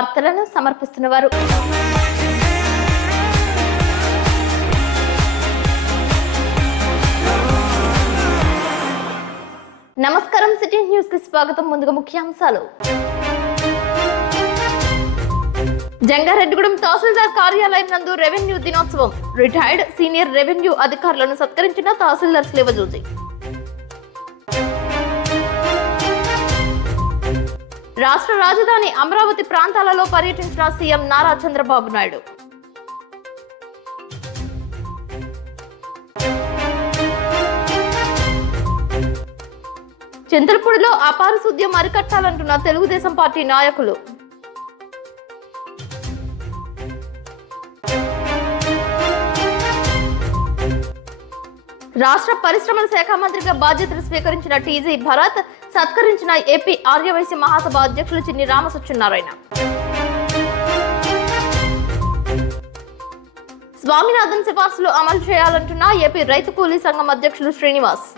వార్తలను సమర్పిస్తున్నవారు నమస్కారం. City news కి స్వాగతం. ముందుగా ముఖ్యాంశాలు. జంగారెడ్డిగూడెం తహసీల్దార్ కార్యాలయం నందు రెవెన్యూ దినోత్సవం. రిటైర్డ్ సీనియర్ రెవెన్యూ అధికారులను సత్కరించిన తహసీల్దార్ స్లేవజోజి. రాష్ట్ర రాజధాని అమరావతి ప్రాంతాలలో పర్యటించిన సీఎం నారా చంద్రబాబు నాయుడు. చింతలపూడిలో అపారిశుద్ధ్యం అరికట్టాలంటున్న తెలుగుదేశం పార్టీ నాయకులు. రాష్ట్ర పరిశ్రమల శాఖ మంత్రిగా బాధ్యతలు స్వీకరించిన టీజీ భరత్. సత్కరించిన ఏపీ ఆర్యవైశ్య మహాసభ అధ్యక్షులు చిన్ని రామసత్యనారాయణ. స్వామినాథన్ సిఫార్సులు అమలు చేయాలంటున్న ఏపీ రైతు కూలీ సంఘం అధ్యక్షులు శ్రీనివాస్.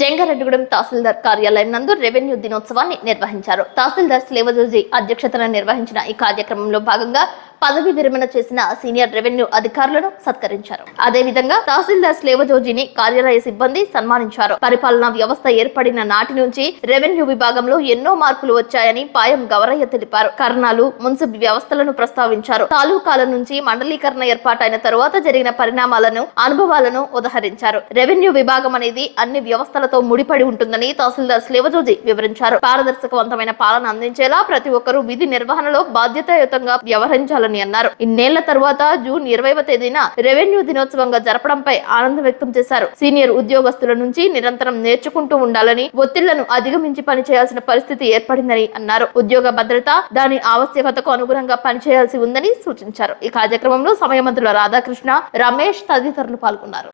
జంగారెడ్డిగూడెం తహసీల్దార్ కార్యాలయం నందు రెవెన్యూ దినోత్సవాన్ని నిర్వహించారు. తహసీల్దార్ స్లేవజోజి అధ్యక్షతన నిర్వహించిన ఈ కార్యక్రమంలో భాగంగా పదవి విరమణ చేసిన సీనియర్ రెవెన్యూ అధికారులను సత్కరించారు. అదేవిధంగా తహసీల్దార్ స్లేవజోజిని కార్యాలయ సిబ్బంది సన్మానించారు. పరిపాలనా వ్యవస్థ ఏర్పడిన నాటి నుంచి రెవెన్యూ విభాగంలో ఎన్నో మార్పులు వచ్చాయని పాయం గవరయ్య తెలిపారు. కర్ణాలు, మున్సిపల్ వ్యవస్థలను ప్రస్తావించారు. తాలూకాల నుంచి మండలీకరణ ఏర్పాటైన తరువాత జరిగిన పరిణామాలను, అనుభవాలను ఉదహరించారు. రెవెన్యూ విభాగం అనేది అన్ని వ్యవస్థలతో ముడిపడి ఉంటుందని తహసీల్దార్ స్లేవజోజి వివరించారు. పారదర్శకవంతమైన పాలన అందించేలా ప్రతి ఒక్కరూ విధి నిర్వహణలో బాధ్యతాయుతంగా వ్యవహరించాలని అన్నారు. ఇన్నేళ్ల తరువాత జూన్ 20వ తేదీన రెవెన్యూ దినోత్సవంగా జరపడంపై ఆనందం వ్యక్తం చేశారు. సీనియర్ ఉద్యోగస్తుల నుంచి నిరంతరం నేర్చుకుంటూ ఉండాలని, ఒత్తిళ్లను అధిగమించి పనిచేయాల్సిన పరిస్థితి ఏర్పడిందని అన్నారు. ఉద్యోగ భద్రత దాని ఆవశ్యకతకు అనుగుణంగా పనిచేయాల్సి ఉందని సూచించారు. ఈ కార్యక్రమంలో సమయ మంత్రుల రాధాకృష్ణ, రమేష్ తదితరులు పాల్గొన్నారు.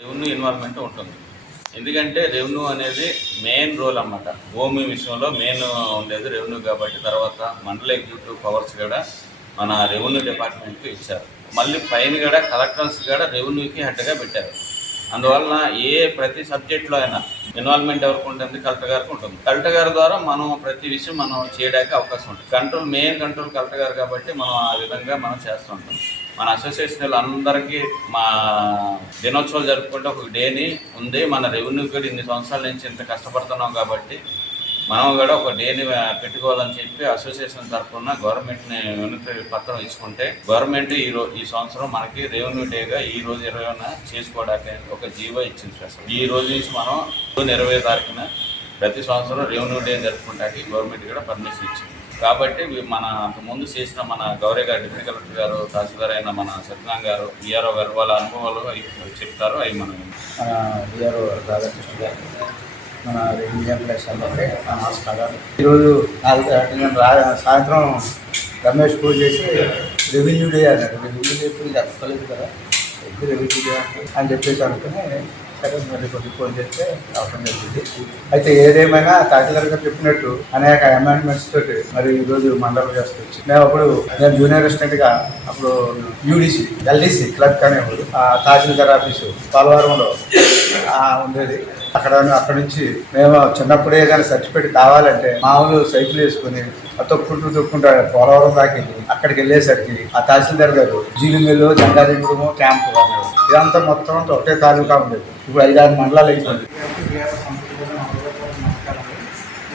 ఎందుకంటే రెవెన్యూ అనేది మెయిన్ రోల్ అన్నమాట. భూమి విషయంలో మెయిన్ ఉండేది రెవెన్యూ కాబట్టి తర్వాత మండల ఎగ్జిక్యూటివ్ పవర్స్ కూడా మన రెవెన్యూ డిపార్ట్మెంట్కి ఇచ్చారు. మళ్ళీ పైన కూడా కలెక్టర్స్ కూడా రెవెన్యూకి హెడ్గా పెట్టారు. అందువలన ప్రతి సబ్జెక్ట్లో అయినా ఇన్వాల్వ్మెంట్ ఎవరికి ఉంటుంది, కలెక్టర్ గారికి ఉంటుంది. కలెక్టర్ గారి ద్వారా మనం ప్రతి విషయం మనం చేయడానికి అవకాశం ఉంటుంది. మెయిన్ కంట్రోల్ కలెక్టర్ గారు కాబట్టి మనం ఆ విధంగా మనం చేస్తుంటాం. మన అసోసియేషన్ అందరికీ మా దినోత్సవాలు జరుపుకుంటే ఒక డేని ఉంది. మన రెవెన్యూ కూడా ఇన్ని సంవత్సరాల నుంచి ఇంత కష్టపడుతున్నాం కాబట్టి మనం కూడా ఒక డేని పెట్టుకోవాలని చెప్పి అసోసియేషన్ తరఫున గవర్నమెంట్ని వినతి పత్రం ఇచ్చుకుంటే గవర్నమెంట్ ఈ సంవత్సరం మనకి రెవెన్యూ డేగా ఈ రోజు 20న చేసుకోవడానికి ఒక జీవో ఇచ్చింది సార్. ఈ రోజు నుంచి మనం జూన్ 20 తారీఖున ప్రతి సంవత్సరం రెవెన్యూ డే జరుపుకోవడానికి గవర్నమెంట్ కూడా పర్మిషన్ ఇచ్చింది. కాబట్టి మన అంతకుముందు చేసిన మన గౌరవ గారు, డిప్యూటీ కలెక్టర్ గారు, తహసీల్దార్ అయిన మన సత్యనారాయణ గారు, డిఆర్ఓ గారు వాళ్ళ అనుభవాలు చెప్తారు. అవి మనం డిఆర్ఓ రాధాకృష్ణ గారు, మన రెవెన్యూ ఎంప్లాయీస్ అందరికీ నమస్కారాలు. ఈరోజు సాయంత్రం రమేష్ పూజ చేసి రెవెన్యూ డే అన్నాడు. రెవెన్యూ డే పూజ చెప్పలేదు కదా, ఎప్పుడు రెవెన్యూ డే అని చెప్పేసి అనుకుని సరే మళ్ళీ కొద్ది ఫోన్ చేస్తే అవసరం జరిగింది. అయితే ఏదేమైనా తహసీల్దార్ గారు చెప్పినట్టు అనేక అమెండ్మెంట్స్ తోటి మరి ఈరోజు మండల వ్యవస్థ వచ్చింది. నేను జూనియర్ అసిస్టెంట్గా అప్పుడు యూడీసీ, ఎల్డీసీ క్లర్క్ అనేవాడు తహసీల్దార్ ఆఫీసు పోలవరంలో ఉండేది. అక్కడ నుంచి మేము చిన్నప్పుడే ఏదైనా సర్టిఫికేట్ కావాలంటే మామూలు సైకిల్ వేసుకుని తొక్కుంటూ పోలవరం దాకా వెళ్ళి అక్కడికి వెళ్ళేసరికి ఆ తహసీల్దార్ గారు జీలిమిల్లు, జంగారెడ్డిగూడెం క్యాంపు అన్నారు. ఇదంతా మొత్తం ఒకటే తాలూకా ఉండేది. ఇప్పుడు 5-6 మండలాలు అయిపోయింది.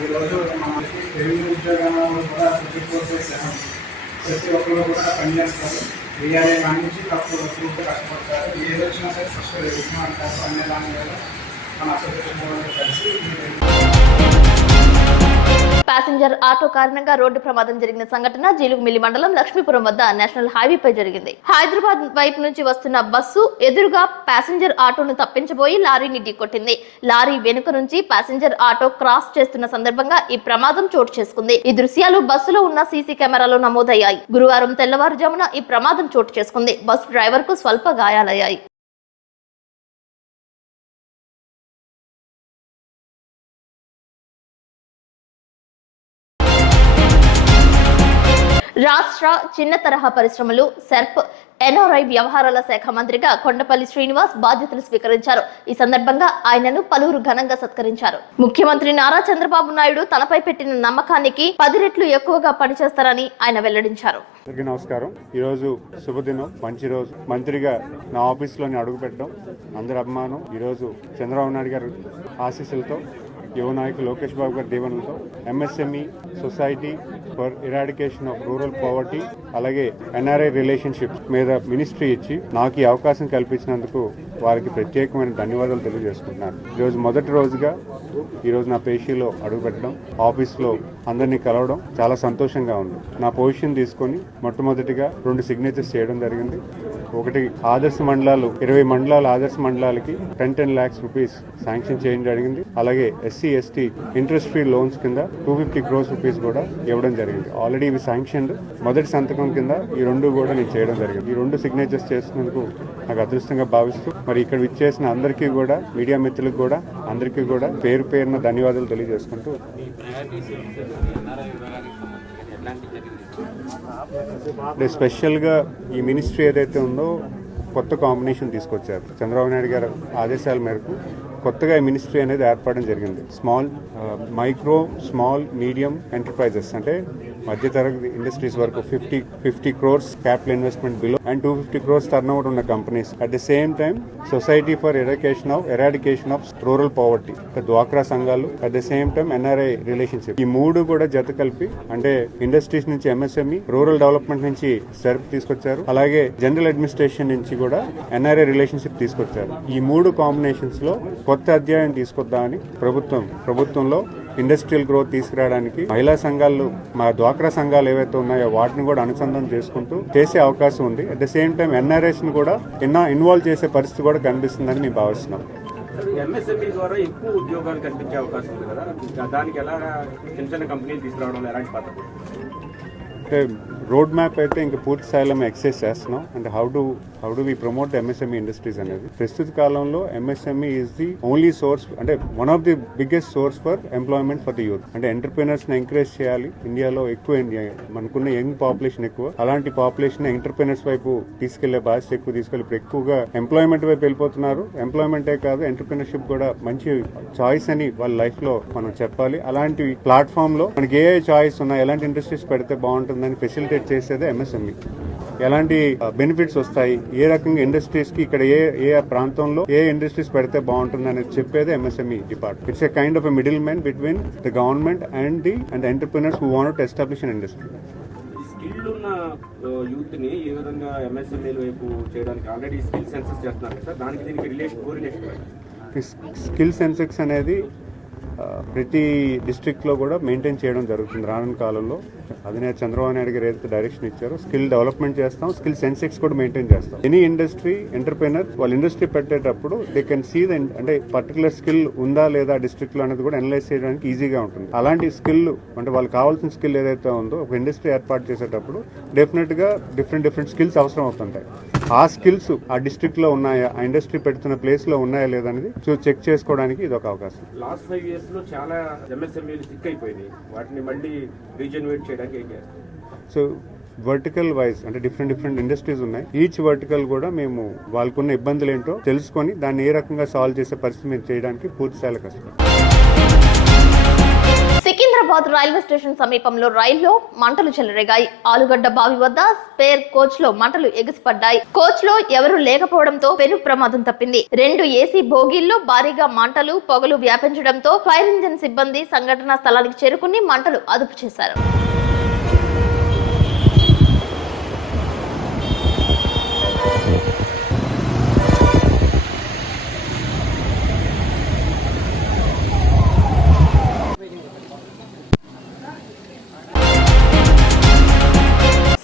ఈరోజు రెవెన్యూ ఉద్యోగంలో కూడా ప్రతి ఒక్కరు కూడా పనిచేస్తారు. వేయాలి దాని నుంచి తక్కువ కష్టపడతారు. ఏది వచ్చినా సరే ఫస్ట్ రెవెన్యూ అంటారు. అనే దాని మీద మన అసోసియేషన్ కలిసి ప్యాసింజర్ ఆటో కారణంగా రోడ్డు ప్రమాదం జరిగిన సంఘటన జీలుగుమిల్లి మండలం లక్ష్మీపురం వద్ద నేషనల్ హైవేపై జరిగింది. హైదరాబాద్ వైపు నుంచి వస్తున్న బస్సు ఎదురుగా ప్యాసింజర్ ఆటోను తప్పించబోయి లారీని ఢీకొట్టింది. లారీ వెనుక నుంచి ప్యాసింజర్ ఆటో క్రాస్ చేస్తున్న సందర్భంగా ఈ ప్రమాదం చోటు చేసుకుంది. ఈ దృశ్యాలు బస్సులో ఉన్న సీసీ కెమెరాలో నమోదయ్యాయి. గురువారం తెల్లవారుజామున ఈ ప్రమాదం చోటు చేసుకుంది. బస్సు డ్రైవర్ కు స్వల్ప గాయాలయ్యాయి. రాష్ట్ర చిన్న తరహా పరిశ్రమలు సెర్ప్ ఎన్ఆర్ఐ వ్యవహారాల శాఖ మంత్రిగా కొండపల్లి శ్రీనివాస్ బాధ్యతలు స్వీకరించారు. ఈ సందర్భంగా ఆయనను పలువురు ఘనంగా సత్కరించారు. ముఖ్యమంత్రి నారా చంద్రబాబు నాయుడు తనపై పెట్టిన నమ్మకానికి 10 రెట్లు ఎక్కువగా పనిచేస్తారని ఆయన వెల్లడించారు. నమస్కారం. ఈరోజు శుభదినం, మంచి రోజు. మంత్రిగా నా ఆఫీస్లోని అడుగు పెట్టడం అందరి అభిమానం. ఈరోజు చంద్రబాబు నాయుడు గారి ఆశీస్సులతో, యువ నాయకులు లోకేష్ బాబు గారి దీవెనలతో MSME society for eradication of rural poverty అలాగే ఎన్ఆర్ఐ రిలేషన్షిప్స్ మీద మినిస్ట్రీ ఇచ్చి నాకు ఈ అవకాశం కల్పించినందుకు వారికి ప్రత్యేకమైన ధన్యవాదాలు తెలియజేసుకుంటున్నాను. ఈరోజు మొదటి రోజుగా ఈరోజు నా పేషీలో అడుగుపెట్టడం, ఆఫీస్లో అందరినీ కలవడం చాలా సంతోషంగా ఉంది. నా పొజిషన్ తీసుకొని మొట్టమొదటిగా 2 సిగ్నేచర్స్ చేయడం జరిగింది. ఒకటి ఆదర్శ మండలాలు, 20 మండలాల ఆదర్శ మండలాలకి 10 lakhs రూపీస్ శాంక్షన్ చేయడం జరిగింది. అలాగే SC ST interest free loans కింద 250 crores రూపీస్ కూడా ఇవ్వడం జరిగింది. ఆల్రెడీ ఇవి శాంక్షన్. మొదటి సంతకం కింద ఈ 2 కూడా నేను చేయడం జరిగింది. ఈ 2 సిగ్నేచర్స్ చేసినందుకు నాకు అదృష్టంగా భావిస్తూ మరి ఇక్కడ విచ్చేసిన అందరికీ కూడా, మీడియా మిత్రులకు కూడా, అందరికీ కూడా పేరు పేరున ధన్యవాదాలు తెలియజేసుకుంటూ స్పెషల్గా ఈ మినిస్ట్రీ ఏదైతే ఉందో కొత్త కాంబినేషన్ తీసుకొచ్చారు. చంద్రబాబు నాయుడు గారి ఆదేశాల మేరకు కొత్తగా ఈ మినిస్ట్రీ అనేది ఏర్పడడం జరిగింది. మైక్రో స్మాల్ మీడియం ఎంటర్ప్రైజెస్ అంటే మధ్యతరగతి ఇండస్ట్రీస్ వరకు 50 crores capital investment below and 250 crores turnover ఉన్న companies. At the same time society for eradication of rural poverty, డ్వాక్రా సంఘాలు, at the same time NRI relationship. ఈ 3 కూడా జత కలిపి అంటే ఇండస్ట్రీస్ నుంచి ఎంఎస్ఎంఈ, రూరల్ డెవలప్మెంట్ నుంచి సెర్ప్ తీసుకొచ్చారు. అలాగే జనరల్ అడ్మినిస్ట్రేషన్ నుంచి కూడా ఎన్ఆర్ఐ రిలేషన్షిప్ తీసుకొచ్చారు. ఈ 3 కాంబినేషన్స్ లో కొత్త అధ్యాయం తీసుకొద్దామని ప్రభుత్వంలో ఇండస్ట్రియల్ గ్రోత్ తీసుకురావడానికి మహిళా సంఘాలు, మా డ్వాక్రా సంఘాలు ఏవైతే ఉన్నాయో వాటిని కూడా అనుసంధానం చేసుకుంటూ చేసే అవకాశం ఉంది. At the same time NRIs ని కూడా ఇన్వాల్వ్ చేసే పరిస్థితి కూడా కనిపిస్తుందని మేము భావిస్తున్నాం. ఎంఎస్ఎంఈ ద్వారా ఎక్కువ ఉద్యోగాలు కల్పించే అవకాశం ఉంది కదా, దానికి ఎలా చిన్న కంపెనీలు తీసుకురావడం ఎలాంటి పద్ధతి? అంటే రోడ్ మ్యాప్ అయితే ఇంకా పూర్తి స్థాయిలో మేము ఎక్సైజ్ చేస్తున్నాం. అంటే how do we promote MSME industries అనేది. ప్రస్తుత కాలంలో MSME is the only source, అంటే one of the biggest source for employment for the youth. అంటే ఎంటర్ప్రీనర్స్ ని ఎంకరేజ్ చేయాలి. ఇండియాలో ఎక్కువ మనకున్న యంగ్ పాపులేషన్ ఎక్కువ. అలాంటి పాపులేషన్ ఎంటర్ప్రీనర్స్ వైపు తీసుకెళ్లే బాధ్యత ఎక్కువ తీసుకెళ్లి ఇప్పుడు ఎక్కువగా ఎంప్లాయ్మెంట్ వైపు వెళ్ళిపోతున్నారు. ఎంప్లాయ్మెంటే కాదు, ఎంటర్ప్రీనర్షిప్ కూడా మంచి చాయిస్ అని వాళ్ళ లైఫ్ లో మనం చెప్పాలి. అలాంటి ప్లాట్ఫామ్ లో మనకి ఏ చాయిస్ ఉన్నా, ఎలాంటి ఇండస్ట్రీస్ పెడితే బాగుంటుందని ఫెసిలిటేట్ చేసేదే ఎంఎస్ఎంఈ. ఎలాంటి బెనిఫిట్స్ వస్తాయి, ఏ రకంగా ఇండస్ట్రీస్ కి ఇక్కడ ఏ ప్రాంతంలో ఏ ఇండస్ట్రీస్ పెడితే బాగుంటుంది అనేది చెప్పేదే MSME department. It's a kind of a middle man between the government and the entrepreneurs who want to establish an industry. Skill ఉన్న యూత్ ని ఏ విధంగా ఎంఎస్ఎంఈ వైపు చేయడానికి ఆల్రెడీ స్కిల్ సెన్సెస్ చేస్తున్నారు కదా, దానికి దీనికి కోరిలేషన్. స్కిల్ సెన్సెక్స్ అనేది ప్రతి డిస్ట్రిక్ట్ లో కూడా మెయింటైన్ చేయడం జరుగుతుంది. రానున్న కాలంలో అధినేత చంద్రబాబు నాయుడు గారు ఏదైతే డైరెక్షన్ ఇచ్చారో స్కిల్ డెవలప్మెంట్ చేస్తాం, స్కిల్ సెన్సెక్స్ కూడా మెయింటైన్ చేస్తాం. ఎనీ ఇండస్ట్రీ ఎంటర్ప్రైనర్ వాళ్ళ ఇండస్ట్రీ పెట్టేటప్పుడు దే కెన్ సీ అంటే పర్టికులర్ స్కిల్ ఉందా లేదా డిస్ట్రిక్ట్ లో అనేది కూడా అనలైజ్ చేయడానికి ఈజీగా ఉంటుంది. అలాంటి స్కిల్ అంటే వాళ్ళకి కావాల్సిన స్కిల్ ఏదైతే ఉందో ఒక ఇండస్ట్రీ ఏర్పాటు చేసేటప్పుడు డెఫినెట్ గా డిఫరెంట్ స్కిల్స్ అవసరం అవుతుంటాయి. ఆ స్కిల్స్ ఆ డిస్ట్రిక్ట్ లో ఉన్నాయా, ఆ ఇండస్ట్రీ పెడుతున్న ప్లేస్ లో ఉన్నాయా లేదా అనేది చెక్ చేసుకోవడానికి ఇది ఒక అవకాశం. లాస్ట్ 5 years లో చాలా ఎంఎస్ఎంఈలు సిక్ అయిపోయినాయి, వాటిని మళ్ళీ రీజనరేట్ చేయడానికి ఏం చేస్తారు? సో వర్టికల్ వైజ్ అంటే డిఫరెంట్ ఇండస్ట్రీస్ ఉన్నాయి. ఈచ్ వర్టికల్ కూడా మేము వాళ్ళకున్న ఇబ్బందులు ఏంటో తెలుసుకొని దాన్ని ఏ రకంగా సాల్వ్ చేసే పరిస్థితి మేము చేయడానికి పూర్తి స్థాయిలో కష్టపడతాం. సికింద్రాబాద్ రైల్వే స్టేషన్ సమీపంలో రైల్లో మంటలు చెలరేగాయి. ఆలుగడ్డ బావి వద్ద స్పేర్ కోచ్ లో మంటలు ఎగిసిపడ్డాయి. కోచ్ లో ఎవరూ లేకపోవడంతో పెను ప్రమాదం తప్పింది. 2 ఏసీ బోగీల్లో భారీగా మంటలు, పొగలు వ్యాపించడంతో ఫైర్ ఇంజిన్ సిబ్బంది సంఘటనా స్థలానికి చేరుకుని మంటలు అదుపు చేశారు.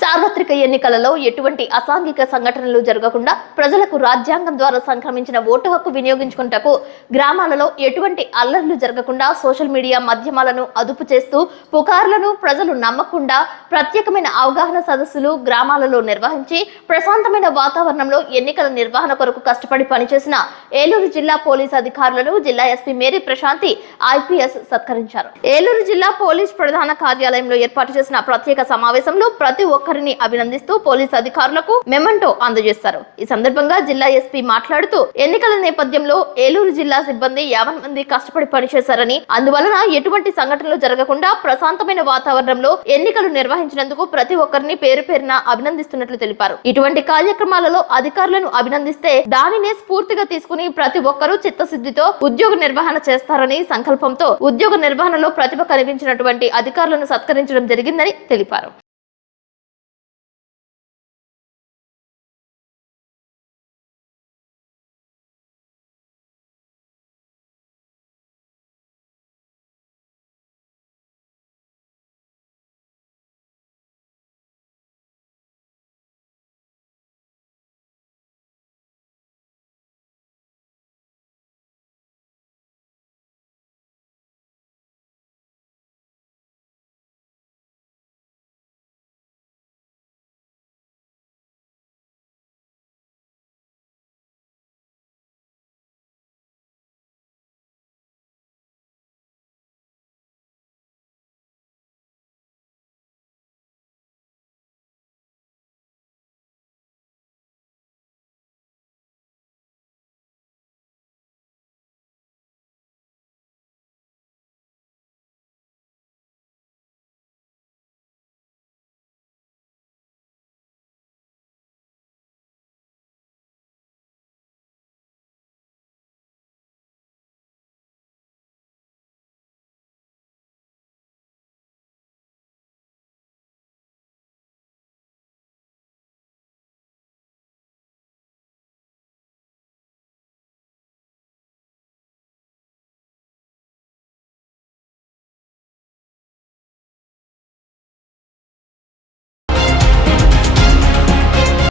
సార్వత్రిక ఎన్నికలలో ఎటువంటి అసాంఘిక సంఘటనలు జరగకుండా ప్రజలకు రాజ్యాంగం ద్వారా సంక్రమించిన ఓటు హక్కు వినియోగించుకుంటకు గ్రామాలలో ఎటువంటి అల్లర్లు జరగకుండా సోషల్ మీడియా మాధ్యమాలను అదుపు చేస్తూ పుకార్లను ప్రజలు నమ్మకుండా ప్రత్యేకమైన అవగాహన సదస్సులు గ్రామాలలో నిర్వహించి ప్రశాంతమైన వాతావరణంలో ఎన్నికల నిర్వహణ కొరకు కష్టపడి పనిచేసిన ఏలూరు జిల్లా పోలీస్ అధికారులను జిల్లా ఎస్పీ మేరీ ప్రశాంతి ఐపీఎస్ సత్కరించారు. ఏలూరు జిల్లా పోలీస్ ప్రధాన కార్యాలయంలో ఏర్పాటు చేసిన ప్రత్యేక సమావేశంలో ప్రతి ఒక్కరిని అభినందిస్తూ పోలీసు అధికారులకు మెమంటో అందజేస్తారు. ఈ సందర్భంగా జిల్లా ఎస్పీ మాట్లాడుతూ ఎన్నికల నేపథ్యంలో ఏలూరు జిల్లా సిబ్బంది 50 మంది కష్టపడి పనిచేశారని అందువలన ఎటువంటి సంఘటనలు జరగకుండా ప్రశాంతమైన వాతావరణంలో ఎన్నికలు నిర్వహించినందుకు ప్రతి ఒక్కరిని పేరు పేరున అభినందిస్తున్నట్లు తెలిపారు. ఇటువంటి కార్యక్రమాలలో అధికారులను అభినందిస్తే దానినే స్ఫూర్తిగా తీసుకుని ప్రతి ఒక్కరూ చిత్తశుద్ధితో ఉద్యోగ నిర్వహణ చేస్తారని సంకల్పంతో ఉద్యోగ నిర్వహణలో ప్రతిభ కనిపించినటువంటి అధికారులను సత్కరించడం జరిగిందని తెలిపారు.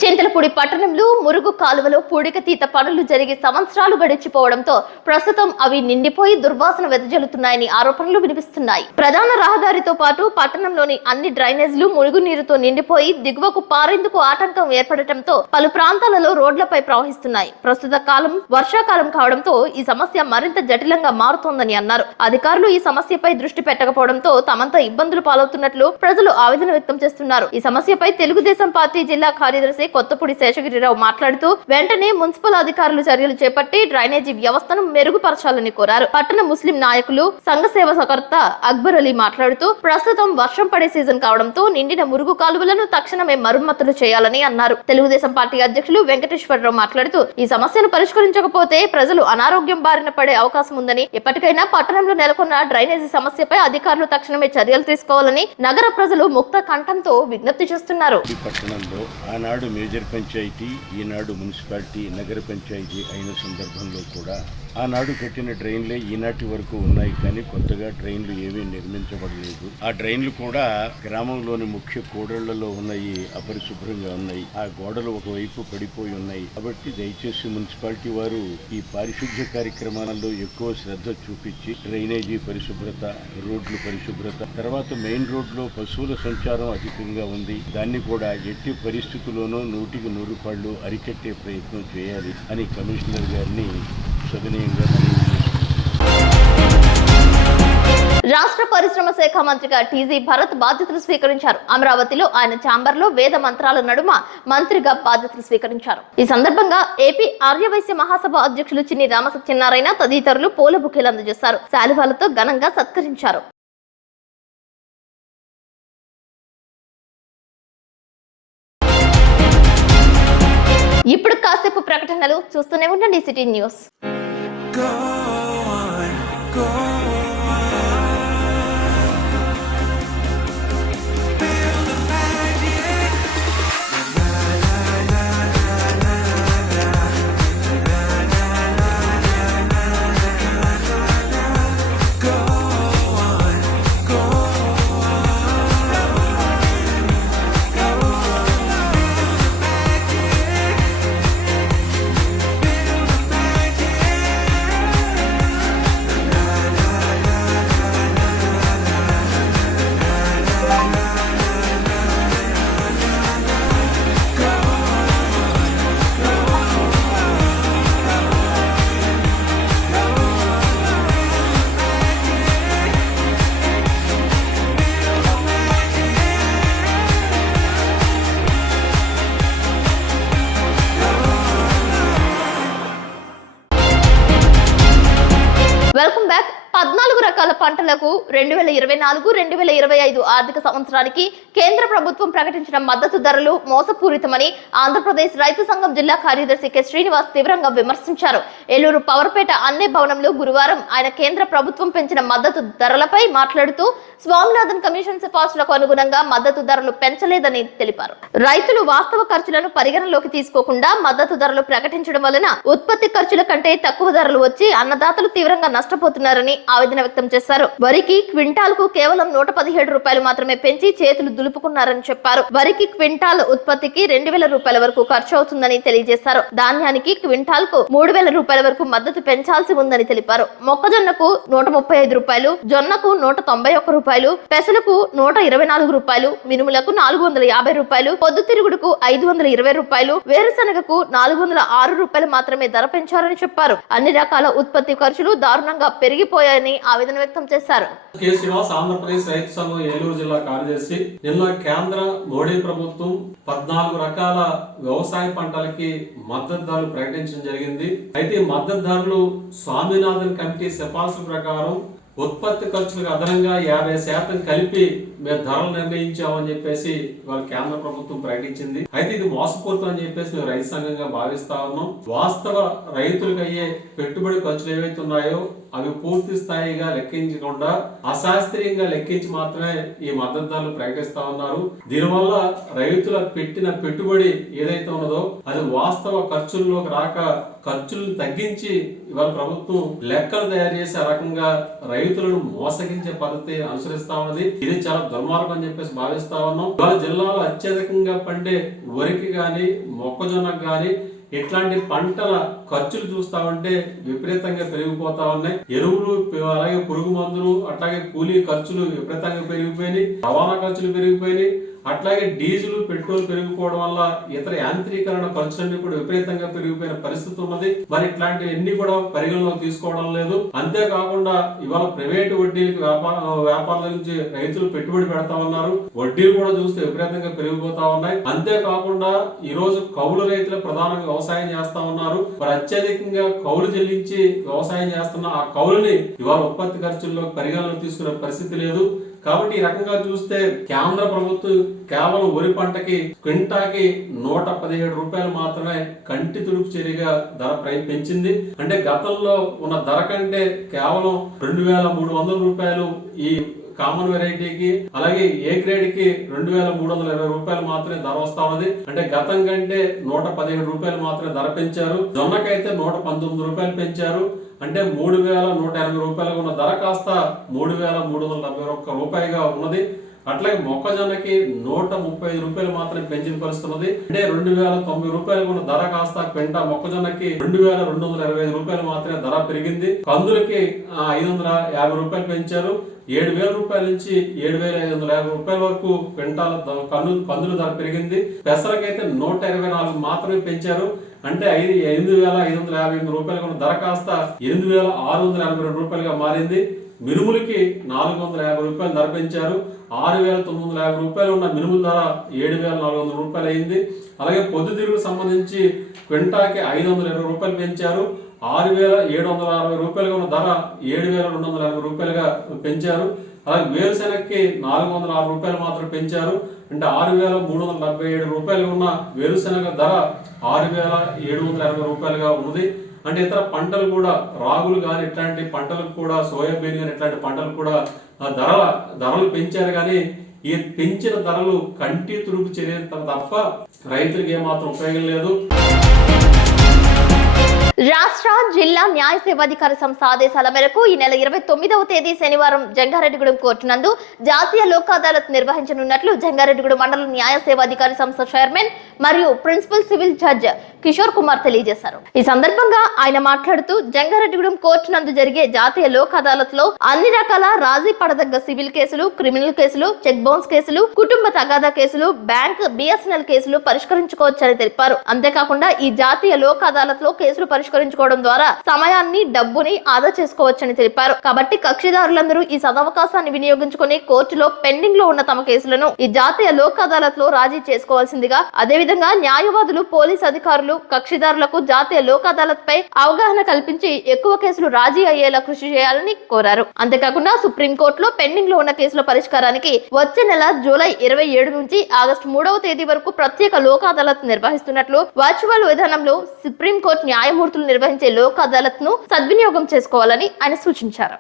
చింతలపూడి పట్టణంలో మురుగు కాలువలో పూడికతీత పనులు జరిగి సంవత్సరాలు గడిచిపోవడంతో ప్రస్తుతం అవి నిండిపోయి దుర్వాసన వెదజల్లుతున్నాయని ఆరోపణలు వినిపిస్తున్నాయి. ప్రధాన రహదారితో పాటు పట్టణంలోని అన్ని డ్రైనేజీలు మురుగునీరుతో నిండిపోయి దిగువకు పారేందుకు ఆటంకం ఏర్పడటంతో పలు ప్రాంతాలలో రోడ్లపై ప్రవహిస్తున్నాయి. ప్రస్తుత కాలం వర్షాకాలం కావడంతో ఈ సమస్య మరింత జటిలంగా మారుతోందని అన్నారు. అధికారులు ఈ సమస్యపై దృష్టి పెట్టకపోవడంతో తమంతా ఇబ్బందులు పాలవుతున్నట్లు ప్రజలు ఆవేదన వ్యక్తం చేస్తున్నారు. ఈ సమస్యపై తెలుగుదేశం పార్టీ జిల్లా కార్యదర్శి కొత్తపూడి శేషగిరిరావు మాట్లాడుతూ వెంటనే మున్సిపల్ అధికారులు చర్యలు చేపట్టి డ్రైనేజీ వ్యవస్థను మెరుగుపరచాలని కోరారు. పట్టణ ముస్లిం నాయకులు సంఘ సేవకర్త అక్బర్ అలీ మాట్లాడుతూ ప్రస్తుతం వర్షం పడే సీజన్ కావడంతో నిండిన మురుగు కాలువలను తక్షణమే మరమ్మతులు చేయాలని అన్నారు. తెలుగుదేశం పార్టీ అధ్యక్షులు వెంకటేశ్వరరావు మాట్లాడుతూ ఈ సమస్యను పరిష్కరించకపోతే ప్రజలు అనారోగ్యం బారిన పడే అవకాశం ఉందని ఎప్పటికైనా పట్టణంలో నెలకొన్న డ్రైనేజీ సమస్యపై అధికారులు తక్షణమే చర్యలు తీసుకోవాలని నగర ప్రజలు ముక్త కంఠంతో విజ్ఞప్తి చేస్తున్నారు. ఆనాడు మేజర్ పంచాయతీ, ఈనాడు మున్సిపాలిటీ, నగర పంచాయతీ అయిన సందర్భంలో కూడా ఆనాడు కట్టిన డ్రైన్లే ఈనాటి వరకు ఉన్నాయి, కానీ కొత్తగా డ్రైన్లు ఏమీ నిర్మించబడలేదు. ఆ డ్రైన్లు కూడా గ్రామంలోని ముఖ్య కూడళ్లలో ఉన్నాయి, అపరిశుభ్రంగా ఉన్నాయి. ఆ గోడలు ఒకవైపు పడిపోయి ఉన్నాయి. కాబట్టి దయచేసి మున్సిపాలిటీ వారు ఈ పారిశుద్ధ్య కార్యక్రమాలలో ఎక్కువ శ్రద్ధ చూపించి డ్రైనేజీ పరిశుభ్రత, రోడ్లు పరిశుభ్రత, తర్వాత మెయిన్ రోడ్లో పశువుల సంచారం అధికంగా ఉంది, దాన్ని కూడా ఎట్టి పరిస్థితుల్లోనూ 100% అరికట్టే ప్రయత్నం చేయాలి అని కమిషనర్ గారిని సవినయంగా రాష్ట్ర పరిశ్రమ శాఖ మంత్రిగా టీజీ భరత్ బాధ్యతలు స్వీకరించారు. అమరావతిలో ఆయన ఛాంబర్లో వేద మంత్రాల నడుమ మంత్రిగా బాధ్యతలు స్వీకరించారు. ఈ సందర్భంగా ఏపీ ఆర్యవైశ్య మహాసభ అధ్యక్షులు చిన్ని రామసత్యనారాయణ తదితరులు పూల బుకేలు అందజేశారు. శాలువాలతో ఘనంగా సత్కరించారు. ఇప్పుడు కాసేపు ప్రకటనలు చూస్తూనే ఉండండి సిటీ న్యూస్. Welcome back. 14 రకాల పంటలకు 2024-2025 ఆర్థిక సంవత్సరానికి కేంద్ర ప్రభుత్వం ప్రకటించిన మద్దతు ధరలు మోసపూరితమని ఆంధ్రప్రదేశ్ రైతు సంఘం జిల్లా కార్యదర్శి కె శ్రీనివాస్ తీవ్రంగా విమర్శించారు. ఏలూరు పవర్పేట అన్నే భవనంలో గురువారం ఆయన కేంద్ర ప్రభుత్వం పెంచిన మద్దతు ధరలపై మాట్లాడుతూ స్వామినాథన్ కమిషన్ సిఫార్సులకు అనుగుణంగా మద్దతు ధరలు పెంచలేదని తెలిపారు. రైతులు వాస్తవ ఖర్చులను పరిగణలోకి తీసుకోకుండా మద్దతు ధరలు ప్రకటించడం వలన ఉత్పత్తి ఖర్చుల కంటే తక్కువ ధరలు వచ్చి అన్నదాతలు తీవ్రంగా నష్టపోతున్నారని ఆవేదన వ్యక్తం చేశారు. వరికి క్వింటాల్ కు కేవలం 117 రూపాయలు మాత్రమే పెంచి చేతులు దులుపుకున్నారని చెప్పారు. వరికి క్వింటాల్ ఉత్పత్తికి 2000 రూపాయల వరకు ఖర్చు అవుతుందని తెలియజేశారు. ధాన్యానికి క్వింటాల్ కు 3000 రూపాయల వరకు మద్దతు పెంచాల్సి ఉందని తెలిపారు. మొక్కజొన్నకు 135 రూపాయలు, జొన్నకు 191 రూపాయలు, పెసలకు 124 రూపాయలు, మినుములకు 450 రూపాయలు, పొద్దుతిరుగుడుకు 520 రూపాయలు, వేరుశనగకు 406 రూపాయలు మాత్రమే ధర పెంచారని చెప్పారు. అన్ని రకాల ఉత్పత్తి ఖర్చులు దారుణంగా పెరిగిపోయాయని ఆవేదన వ్యక్తం చేశారు. కె శ్రీనివాస్, ఆంధ్రప్రదేశ్ రైతు సంఘం ఏలూరు జిల్లా కార్యదర్శి. నిన్న కేంద్ర మోడీ ప్రభుత్వం 14 రకాల వ్యవసాయ పంటలకి మద్దతు ధరలు ప్రకటించడం జరిగింది. అయితే మద్దతు ధరలు స్వామినాథన్ కమిటీ సిఫార్సుల ప్రకారం ఉత్పత్తి ఖర్చులకు అదనంగా 50% కలిపి మేము ధరలు నిర్ణయించామని చెప్పేసి వాళ్ళ కేంద్ర ప్రభుత్వం ప్రకటించింది. అయితే ఇది మోసపూరితం అని చెప్పేసి మేము రైతు సంఘంగా భావిస్తా ఉన్నాం. వాస్తవ రైతులకు అయ్యే పెట్టుబడి ఖర్చులు ఏవైతే ఉన్నాయో అవి పూర్తి స్థాయిగా లెక్కించకుండా అశాస్త్రీయంగా లెక్కించి మాత్రమే ఈ మద్దతు ధరలు ప్రకటిస్తా ఉన్నారు. దీనివల్ల రైతుల పెట్టిన పెట్టుబడి ఏదైతే ఉన్నదో అది వాస్తవ ఖర్చుల్లోకి రాక ఖర్చులను తగ్గించి ఇవాళ ప్రభుత్వం లెక్కలు తయారు చేసే రకంగా రైతులను మోసగించే పద్ధతి అనుసరిస్తా ఉన్నది. ఇది చాలా దుర్మార్గం అని చెప్పేసి భావిస్తా ఉన్నాం. ఇవాళ జిల్లాలో అత్యధికంగా పండే వరికి గాని మొక్కజొన్నకు గాని ఇట్లాంటి పంటల ఖర్చులు చూస్తా ఉంటే విపరీతంగా పెరిగిపోతా ఉన్నాయి. ఎరువులు, అలాగే పురుగు మందులు, అట్లాగే కూలీ ఖర్చులు విపరీతంగా పెరిగిపోయినాయి. రవాణా ఖర్చులు పెరిగిపోయినాయి. అట్లాగే డీజిల్, పెట్రోల్ పెరిగిపోవడం వల్ల ఇతర యాంత్రీకరణ ఖర్చులన్నీ కూడా విపరీతంగా పెరిగిపోయిన పరిస్థితి ఉన్నది. మరి ఇట్లాంటివన్నీ కూడా పరిగణలోకి తీసుకోవడం లేదు. అంతేకాకుండా ఇవాళ ప్రైవేటు వడ్డీలకు వ్యాపారాల నుంచి రైతులు పెట్టుబడి పెడతా ఉన్నారు. వడ్డీలు కూడా చూస్తే విపరీతంగా పెరిగిపోతా ఉన్నాయి. అంతేకాకుండా ఈ రోజు కౌలు రైతులు ప్రధానంగా వ్యవసాయం చేస్తా ఉన్నారు. మరి అత్యధికంగా కౌలు చెల్లించి వ్యవసాయం చేస్తున్న ఆ కౌలుని ఇవాళ ఉత్పత్తి ఖర్చుల్లో పరిగణలోకి తీసుకునే పరిస్థితి లేదు. కాబట్టి ఈ రకంగా చూస్తే కేంద్ర ప్రభుత్వం కేవలం వరి పంటకి క్వింటాకి 117 రూపాయలు మాత్రమే కంటి తుడుపు చర్యగా ధర పెంచింది. అంటే గతంలో ఉన్న ధర కంటే కేవలం 2300 రూపాయలు ఈ కామన్ వెరైటీకి, అలాగే ఏ గ్రేడ్ కి 2320 రూపాయలు మాత్రమే ధర వస్తా ఉన్నది. అంటే గతం కంటే 117 రూపాయలు మాత్రమే ధర పెంచారు. జొన్నకైతే 119 రూపాయలు పెంచారు. అంటే 3180 రూపాయలుగా ఉన్న ధర కాస్త 3371 రూపాయలుగా ఉన్నది. అట్లాగే మొక్కజొన్నకి 135 రూపాయలు మాత్రమే పెంచిన పరిస్థితున్నది. అంటే 2090 రూపాయలు ఉన్న ధర కాస్త క్వింటా మొక్కజొన్నకి 2225 రూపాయలు మాత్రమే ధర పెరిగింది. కందులకి 550 రూపాయలు పెంచారు. 7000 రూపాయల నుంచి 7550 రూపాయల వరకు క్వింటాల కందుల ధర పెరిగింది. పెసరకైతే 124 మాత్రమే పెంచారు. అంటే 5558 రూపాయలు ఉన్న ధర కాస్త 8682 రూపాయలుగా మారింది. మినుములకి 450 రూపాయలు ధర పెంచారు. 6950 రూపాయలు ఉన్న మినుముల ధర 7400 రూపాయలు అయింది. అలాగే పొద్దుతిరుగుకు సంబంధించి క్వింటాకి 520 రూపాయలు పెంచారు. 6760 రూపాయలుగా ఉన్న ధర 7280 రూపాయలుగా పెంచారు. అలాగే వేరుశెనగకి 406 రూపాయలు మాత్రం పెంచారు. అంటే 6377 రూపాయలు ఉన్న వేరుశెనగ ధర 6780 రూపాయలుగా ఉన్నది. అంటే ఇతర పంటలు కూడా రాగులు కానీ ఇట్లాంటి పంటలకు కూడా, సోయాబీన్ కానీ ఇట్లాంటి పంటలు కూడా ధరలు పెంచారు. కానీ ఈ పెంచిన ధరలు కంటి తుడుపు చర్య తప్ప రైతులకు ఏమాత్రం ఉపయోగం లేదు. రాష్ట్ర జిల్లా న్యాయ సేవాధికారి సంస్థ ఆదేశాల మేరకు ఈ నెల 29వ తేదీ శనివారం జంగారెడ్డిగూడెం కోర్టు నందు జాతీయ లోక్ అదాలత్ నిర్వహించనున్నట్లు జంగారెడ్డిగూడెం మండల న్యాయ సేవాధికారి సంస్థ చైర్మన్ మరియు principal civil judge Kishore Kumar తెలియజేశారు. ఈ సందర్భంగా ఆయన మాట్లాడుతూ జంగారెడ్డిగూడెం కోర్టు నందు జరిగే జాతీయ లోక్ అదాలత్ లో అన్ని రకాల రాజీ పడదగ్గ సివిల్ కేసులు, క్రిమినల్ కేసులు, చెక్ బౌన్స్ కేసులు, కుటుంబ తగాదా కేసులు, బ్యాంక్, బిఎస్ఎన్ఎల్ కేసులు పరిష్కరించుకోవచ్చని తెలిపారు. అంతేకాకుండా ఈ జాతీయ లోక్ అదాలత్ లో కేసులు పరిష్కరించుకోవడం ద్వారా సమయాన్ని, డబ్బుని ఆదా చేసుకోవచ్చని తెలిపారు. కాబట్టి కక్షిదారులందరూ ఈ సదవకాశాన్ని వినియోగించుకుని కోర్టులో పెండింగ్ లో ఉన్న తమ కేసులను ఈ జాతీయ లోక్ అదాలత్ లో రాజీ చేసుకోవాల్సిందిగా, అదేవిధంగా న్యాయవాదులు, పోలీస్ అధికారులు కక్షిదారులకు జాతీయ లోక్ అదాలత్ పై అవగాహన కల్పించి ఎక్కువ కేసులు రాజీ అయ్యేలా కృషి చేయాలని కోరారు. అంతేకాకుండా సుప్రీంకోర్టులో పెండింగ్ లో ఉన్న కేసుల పరిష్కారానికి వచ్చే నెల జూలై 27 నుంచి ఆగస్టు 3వ తేదీ వరకు ప్రత్యేక లోక్ అదాలత్ నిర్వహిస్తున్నట్లు, వర్చువల్ విధానంలో సుప్రీంకోర్టు న్యాయమూర్తులు నిర్వహించే లోక్ అదాలత్ ను సద్వినియోగం చేసుకోవాలని ఆయన సూచించారు.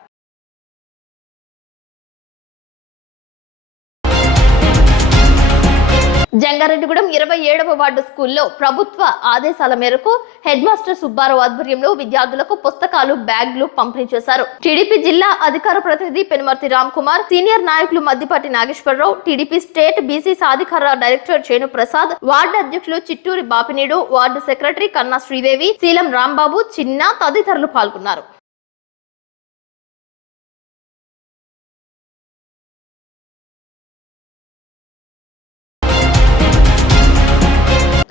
జంగారెడ్డిగూడెం 27వ వార్డు స్కూల్లో ప్రభుత్వ ఆదేశాల మేరకు హెడ్ మాస్టర్ సుబ్బారావు ఆధ్వర్యంలో విద్యార్థులకు పుస్తకాలు, బ్యాగ్లు పంపిణీ చేశారు. టీడీపీ జిల్లా అధికార ప్రతినిధి పెనుమర్తి రామ్ కుమార్, సీనియర్ నాయకులు Maddipati Nageswararao, TDP state BC సాధికార డైరెక్టర్ చేను ప్రసాద్, వార్డు అధ్యక్షులు చిట్టూరి బాపినీడు, వార్డు సెక్రటరీ కన్నా శ్రీదేవి, శీలం రాంబాబు, చిన్న తదితరులు పాల్గొన్నారు.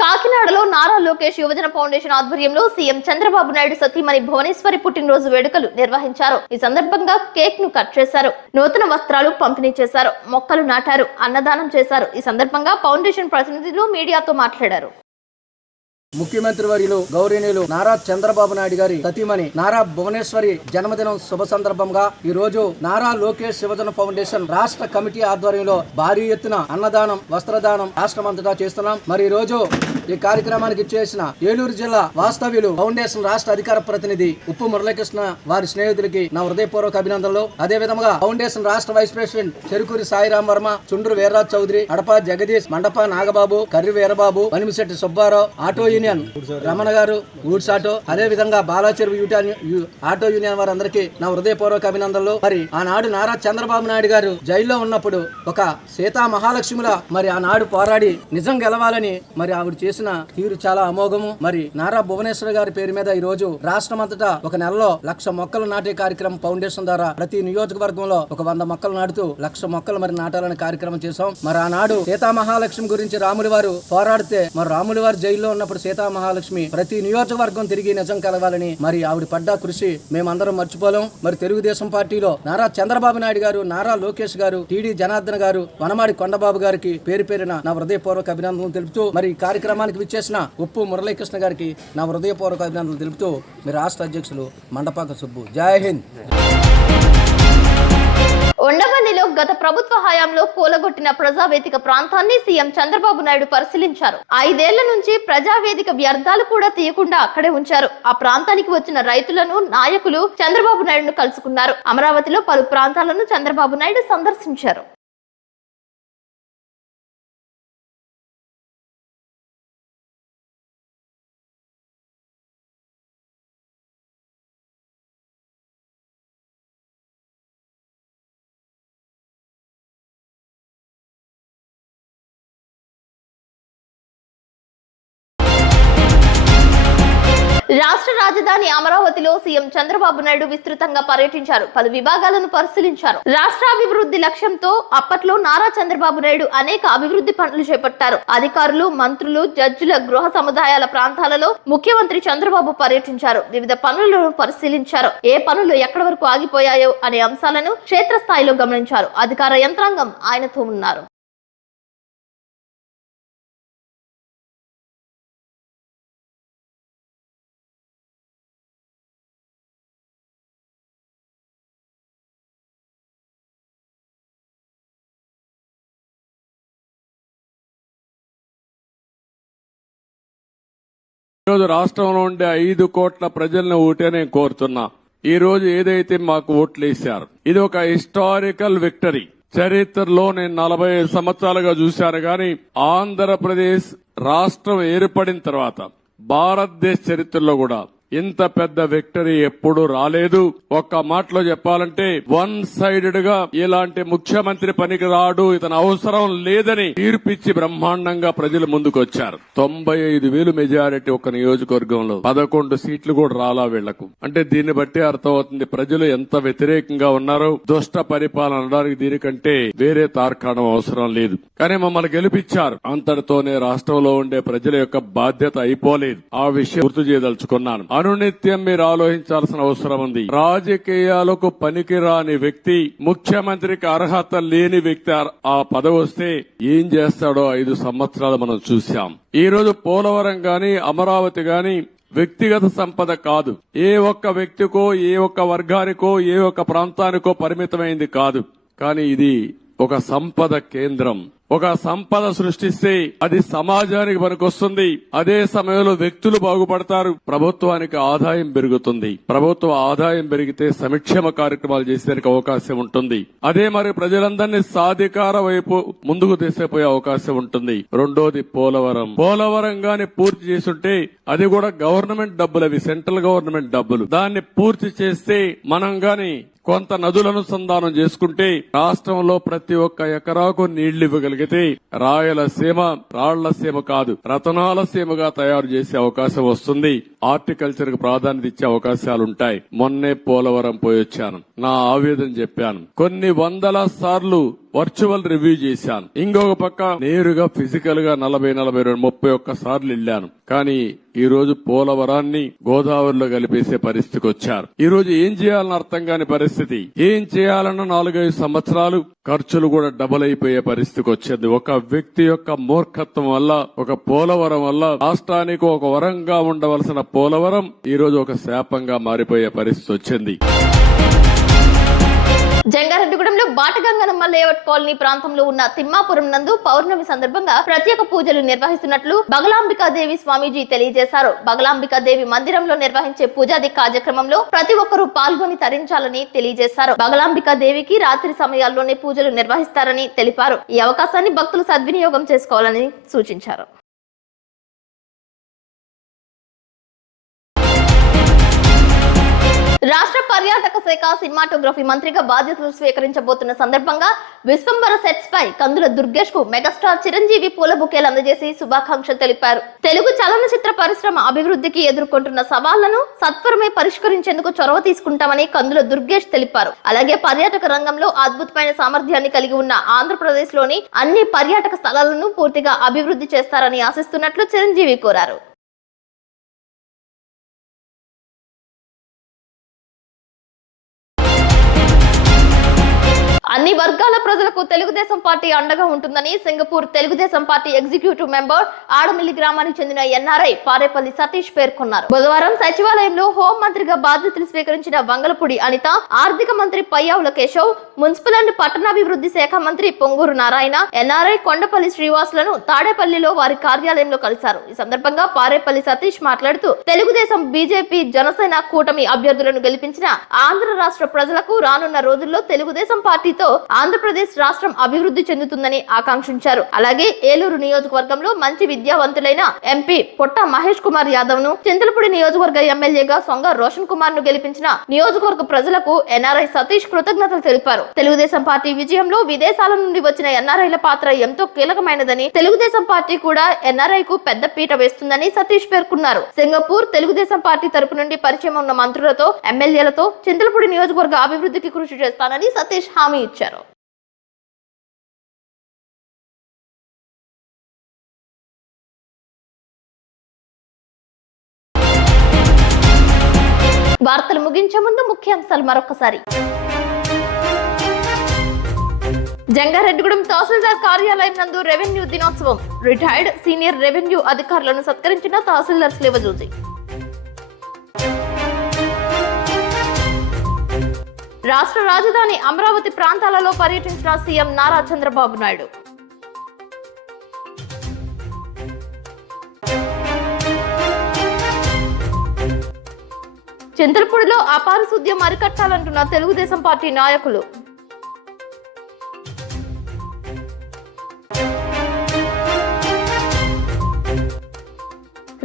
కాకినాడలో నారా లోకేష్ యువజన ఫౌండేషన్ ఆధ్వర్యంలో సీఎం చంద్రబాబు నాయుడు సతీమణి భువనేశ్వరి పుట్టినరోజు వేడుకలు నిర్వహించారు. ఈ సందర్భంగా కేక్ ను కట్ చేశారు, నూతన వస్త్రాలు పంపిణీ చేశారు, మొక్కలు నాటారు, అన్నదానం చేశారు. ఈ సందర్భంగా ఫౌండేషన్ ప్రతినిధులు మీడియాతో మాట్లాడారు. ముఖ్యమంత్రి వర్యులు గౌరవనీయులు నారా చంద్రబాబు నాయుడు గారి సతీమణి నారా భువనేశ్వరి జన్మదినం శుభ సందర్భంగా ఈ రోజు నారా లోకేష్ యువజన ఫౌండేషన్ రాష్ట్ర కమిటీ ఆధ్వర్యంలో భారీ ఎత్తున అన్నదానం, వస్త్రదానం రాష్ట్రమంతటా చేస్తున్నాం. మరి ఈ రోజు ఈ కార్యక్రమానికి చేసిన ఏలూరు జిల్లా వాస్తవ్యులు ఫౌండేషన్ రాష్ట్ర అధికార ప్రతినిధి ఉప్పు మురళీకృష్ణ వారి స్నేహితులకి నా హృదయపూర్వక అభినందనలు. అదే విధంగా ఫౌండేషన్ రాష్ట్ర వైస్ ప్రెసిడెంట్ చెరుకూరి సాయిరాం వర్మ, చుండ్రు వీర్రాజ్ చౌదరి, అడప జగదీష్, మండప నాగబాబు, కర్రి వీరబాబు, వనిమిశెట్టి సుబ్బారావు, ఆటో యూనియన్ రమణ గారు, గూడ్స్ ఆటో, అదే విధంగా బాలాచెరువు ఆటో యూనియన్ వారందరికీ నా హృదయపూర్వక అభినందనలు. మరి ఆనాడు నారా చంద్రబాబు నాయుడు గారు జైల్లో ఉన్నప్పుడు ఒక సీతా మహాలక్ష్మిల మరి ఆనాడు పోరాడి నిజం గెలవాలని మరి ఆవిడ చేసిన తీరు చాలా అమోఘము. మరి నారా భువనేశ్వర్ గారి పేరు మీద ఈ రోజు రాష్ట్రమంతటా ఒక నెలలో 1,00,000 మొక్కలు నాటే కార్యక్రమం ఫౌండేషన్ ద్వారా ప్రతి నియోజకవర్గంలో ఒక 100 మొక్కలు నాటుతూ 1,00,000 మొక్కలు మరి నాటాలని కార్యక్రమం చేశాం. మరి ఆనాడు సీతా మహాలక్ష్మి గురించి రాములు వారు పోరాడితే మరి రాములు వారు జైల్లో ఉన్నప్పుడు సీతా మహాలక్ష్మి ప్రతి నియోజకవర్గం తిరిగి నిజం కలగాలని మరి ఆవిడ పడ్డ కృషి మేమందరం మర్చిపోలేం. మరి తెలుగుదేశం పార్టీలో నారా చంద్రబాబు నాయుడు గారు, నారా లోకేష్ గారు, టీడీ జనార్దన్ గారు, వనమాడి కొండబాబు గారికి పేరు పేరున నా హృదయపూర్వక అభినందనలు తెలుపుతూ మరి ఈ కార్యక్రమానికి విచ్చేసిన ఉప్పు మురళీకృష్ణ గారికి నా హృదయపూర్వక అభినందనలు తెలుపుతూ మీ రాష్ట్ర అధ్యక్షులు మండపాక సుబ్బు. జై హింద్. ఉండవల్లిలో గత ప్రభుత్వ హయాంలో కూలగొట్టిన ప్రజావేదిక ప్రాంతాన్ని సీఎం చంద్రబాబు నాయుడు పరిశీలించారు. 5 ఏళ్ల నుంచి ప్రజావేదిక వ్యర్థాలు కూడా తీయకుండా అక్కడే ఉంచారు. ఆ ప్రాంతానికి వచ్చిన రైతులను, నాయకులు చంద్రబాబు నాయుడును కలుసుకున్నారు. అమరావతిలో పలు ప్రాంతాలను చంద్రబాబు నాయుడు సందర్శించారు. రాష్ట్ర రాజధాని అమరావతిలో సీఎం చంద్రబాబు నాయుడు విస్తృతంగా పర్యటించారు. పలు విభాగాలను పరిశీలించారు. రాష్ట్ర అభివృద్ధి లక్ష్యంతో అప్పట్లో నారా చంద్రబాబు నాయుడు అనేక అభివృద్ధి పనులు చేపట్టారు. అధికారులు, మంత్రులు, జడ్జిల గృహ సముదాయాల ప్రాంతాలలో ముఖ్యమంత్రి చంద్రబాబు పర్యటించారు. వివిధ పనులను పరిశీలించారు. ఏ పనులు ఎక్కడి వరకు ఆగిపోయాయో అనే అంశాలను క్షేత్రస్థాయిలో గమనించారు. అధికార యంత్రాంగం ఆయనతో ఉన్నారు. ఈరోజు రాష్ట్రంలో ఉండే 5 కోట్ల ప్రజలను ఓటే నేను కోరుతున్నా. ఈ రోజు ఏదైతే మాకు ఓట్లు వేశారు ఇది ఒక హిస్టారికల్ విక్టరీ. చరిత్రలో నేను 45 సంవత్సరాలుగా చూశాను గాని ఆంధ్రప్రదేశ్ రాష్ట్రం ఏర్పడిన తర్వాత భారతదేశ చరిత్రలో కూడా ఇంత పెద్ద విక్టరీ ఎప్పుడు రాలేదు. ఒక్క మాటలో చెప్పాలంటే వన్ సైడెడ్ గా ఇలాంటి ముఖ్యమంత్రి పనికి రాడు, ఇతను అవసరం లేదని తీర్పిచ్చి బ్రహ్మాండంగా ప్రజలు ముందుకు వచ్చారు. 95,000 మెజారిటీ ఒక నియోజకవర్గంలో 11 సీట్లు కూడా రాలా వీళ్లకు. అంటే దీన్ని బట్టి అర్థమవుతుంది ప్రజలు ఎంత వ్యతిరేకంగా ఉన్నారో. దుష్ట పరిపాలన అనడానికి దీనికంటే వేరే తార్కాణం అవసరం లేదు. కానీ మమ్మల్ని గెలిపించారు. అంతటితోనే రాష్ట్రంలో ఉండే ప్రజల యొక్క బాధ్యత అయిపోలేదు. ఆ విషయం గుర్తు చేయదలుచుకున్నాను. అనునిత్యం మీరు ఆలోచించాల్సిన అవసరం ఉంది. రాజకీయాలకు పనికిరాని వ్యక్తి, ముఖ్యమంత్రికి అర్హత లేని వ్యక్తి ఆ పదవి వస్తే ఏం చేస్తాడో 5 సంవత్సరాలు మనం చూశాం. ఈ రోజు పోలవరం గాని, అమరావతి గాని వ్యక్తిగత సంపద కాదు. ఏ ఒక్క వ్యక్తికో, ఏ ఒక్క వర్గానికో, ఏ ఒక్క ప్రాంతానికో పరిమితమైంది కాదు. కానీ ఇది ఒక సంపద కేంద్రం. ఒక సంపద సృష్టిస్తే అది సమాజానికి పనికొస్తుంది. అదే సమయంలో వ్యక్తులు బాగుపడతారు, ప్రభుత్వానికి ఆదాయం పెరుగుతుంది. ప్రభుత్వ ఆదాయం పెరిగితే సంక్షేమ కార్యక్రమాలు చేసేందుకు అవకాశం ఉంటుంది. అదే మరి ప్రజలందరినీ సాధికార వైపు ముందుకు తీసుకుపోయే అవకాశం ఉంటుంది. రెండోది పోలవరం గాని పూర్తి చేసుంటే అది కూడా గవర్నమెంట్ డబ్బులు, అవి సెంట్రల్ గవర్నమెంట్ డబ్బులు. దాన్ని పూర్తి చేస్తే మనం గాని కొంత నదుల అనుసంధానం చేసుకుంటే రాష్ట్రంలో ప్రతి ఒక్క ఎకరాకు నీళ్లు ఇవ్వగలిగితే రాయలసీమ రాళ్లసీమ కాదు, రతనాల సీమగా తయారు చేసే అవకాశం వస్తుంది. హార్టికల్చర్ కు ప్రాధాన్యత ఇచ్చే అవకాశాలుంటాయి. మొన్నే పోలవరం పోయొచ్చాను, నా ఆవేదన చెప్పాను. కొన్ని వందల సార్లు వర్చువల్ రివ్యూ చేశాను. ఇంకొక పక్క నేరుగా ఫిజికల్ గా 40-41 సార్లు వెళ్లాను. కానీ ఈ రోజు పోలవరాన్ని గోదావరిలో కలిపేసే పరిస్థితికి వచ్చారు. ఈ రోజు ఏం చేయాలని అర్థం కాని పరిస్థితి. ఏం చేయాలన్న 4-5 సంవత్సరాలు ఖర్చులు కూడా డబుల్ అయిపోయే పరిస్థితికి వచ్చింది. ఒక వ్యక్తి యొక్క మూర్ఖత్వం వల్ల, ఒక పోలవరం వల్ల రాష్ట్రానికి ఒక వరంగా ఉండవలసిన పోలవరం ఈ రోజు ఒక శాపంగా మారిపోయే పరిస్థితి వచ్చింది. జంగారెడ్డిగూడెంలో బాటగంగనమ్మ లేఅవుట్ కాలనీ ప్రాంతంలో ఉన్న తిమ్మాపురం నందు పౌర్ణమి సందర్భంగా ప్రత్యేక పూజలు నిర్వహిస్తున్నట్లు బగలాంబికాదేవి స్వామీజీ తెలియజేశారు. బగలాంబికాదేవి మందిరంలో నిర్వహించే పూజాది కార్యక్రమంలో ప్రతి ఒక్కరూ పాల్గొని తరించాలని తెలియజేశారు. బగలాంబికాదేవికి రాత్రి సమయాల్లోనే పూజలు నిర్వహిస్తారని తెలిపారు. ఈ అవకాశాన్ని భక్తులు సద్వినియోగం చేసుకోవాలని సూచించారు. రాష్ట్ర పర్యాటక శాఖ సినిమాటోగ్రఫీ మంత్రిగా బాధ్యతలు స్వీకరించబోతున్న సందర్భంగా విశ్వంబర సెట్స్ పై కందుల దుర్గేష్ కు మెగాస్టార్ చిరంజీవి పూల బుకేలు అందజేసి శుభాకాంక్షలు తెలిపారు. తెలుగు చలనచిత్ర పరిశ్రమ అభివృద్ధికి ఎదుర్కొంటున్న సవాళ్లను సత్వరమే పరిష్కరించేందుకు చొరవ తీసుకుంటామని కందుల దుర్గేష్ తెలిపారు. అలాగే పర్యాటక రంగంలో అద్భుతమైన సామర్థ్యాన్ని కలిగి ఉన్న ఆంధ్రప్రదేశ్ లోని అన్ని పర్యాటక స్థలాలను పూర్తిగా అభివృద్ధి చేస్తారని ఆశిస్తున్నట్లు చిరంజీవి కోరారు. అన్ని వర్గాల ప్రజలకు తెలుగుదేశం పార్టీ అండగా ఉంటుందని Singapore Telugu Desam party executive member Adamilli గ్రామానికి చెందిన ఎన్ఆర్ఐ పారేపల్లి సతీష్ పేర్కొన్నారు. బుధవారం సచివాలయంలో హోం మంత్రిగా బాధ్యతలు స్వీకరించిన వంగలపూడి అనిత, ఆర్థిక మంత్రి పయ్యావుల కేశవ్, మున్సిపల్ అండ్ పట్టణాభివృద్ధి శాఖ మంత్రి పొంగూరు నారాయణ, ఎన్ఆర్ఐ కొండపల్లి శ్రీవాసులను తాడేపల్లిలో వారి కార్యాలయంలో కలిశారు. ఈ సందర్భంగా పారేపల్లి సతీష్ మాట్లాడుతూ తెలుగుదేశం, బీజేపీ, జనసేన కూటమి అభ్యర్థులను గెలిపించిన ఆంధ్ర రాష్ట్ర ప్రజలకు రానున్న రోజుల్లో తెలుగుదేశం పార్టీతో ఆంధ్రప్రదేశ్ రాష్ట్రం అభివృద్ధి చెందుతుందని ఆకాంక్షించారు. అలాగే ఏలూరు నియోజకవర్గంలో మంచి విద్యావంతులైన ఎంపీ పొట్ట మహేష్ కుమార్ యాదవ్ ను, చింతలపూడి నియోజకవర్గ ఎమ్మెల్యేగా సొంగ రోషన్ కుమార్ ను గెలిపించిన నియోజకవర్గ ప్రజలకు ఎన్ఆర్ఐ సతీష్ కృతజ్ఞతలు తెలిపారు. తెలుగుదేశం పార్టీ విజయంలో విదేశాల నుండి వచ్చిన ఎన్ఆర్ఐల పాత్ర ఎంతో కీలకమైనదని, తెలుగుదేశం పార్టీ కూడా ఎన్ఆర్ఐ కు పెద్ద పీట వేస్తుందని సతీష్ పేర్కొన్నారు. సింగపూర్ తెలుగుదేశం పార్టీ తరపు నుండి పరిచయం ఉన్న మంత్రులతో, ఎమ్మెల్యేలతో చింతలపూడి నియోజకవర్గ అభివృద్ధికి కృషి చేస్తానని సతీష్ హామీ ఇచ్చారు. వార్తలు ముగించే ముందు ముఖ్యాంశాలు మరొకసారి. జంగారెడ్డిగూడెం తహసీల్దార్ కార్యాలయం నందు రెవెన్యూ దినోత్సవం. రిటైర్డ్ సీనియర్ రెవెన్యూ అధికారులను సత్కరించిన తహసీల్దార్ శివజోజి. రాష్ట్ర రాజధాని అమరావతి ప్రాంతాలలో పర్యటించిన సీఎం నారా చంద్రబాబు నాయుడు. చింతలపూడిలో అపారిశుద్ధ్యం అరికట్టాలంటున్న తెలుగుదేశం పార్టీ నాయకులు.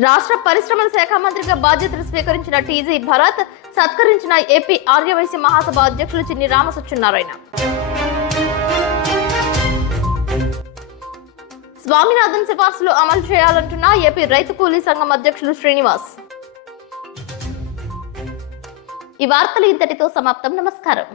రాష్ట్ర పరిశ్రమల శాఖ మంత్రిగా బాధ్యతలు స్వీకరించిన టీజీ భరత్, సత్కరించిన ఏపీ ఆర్యవైశ్య మహాసభ అధ్యక్షులు చిన్ని రామసత్యనారాయణ. స్వామినాథన్ సిఫార్సులు అమలు చేయాలంటున్న ఏపీ రైతు కూలీ సంఘం అధ్యక్షులు శ్రీనివాస్. ఈ వార్తలు ఇంతటితో సమాప్తం. నమస్కారం.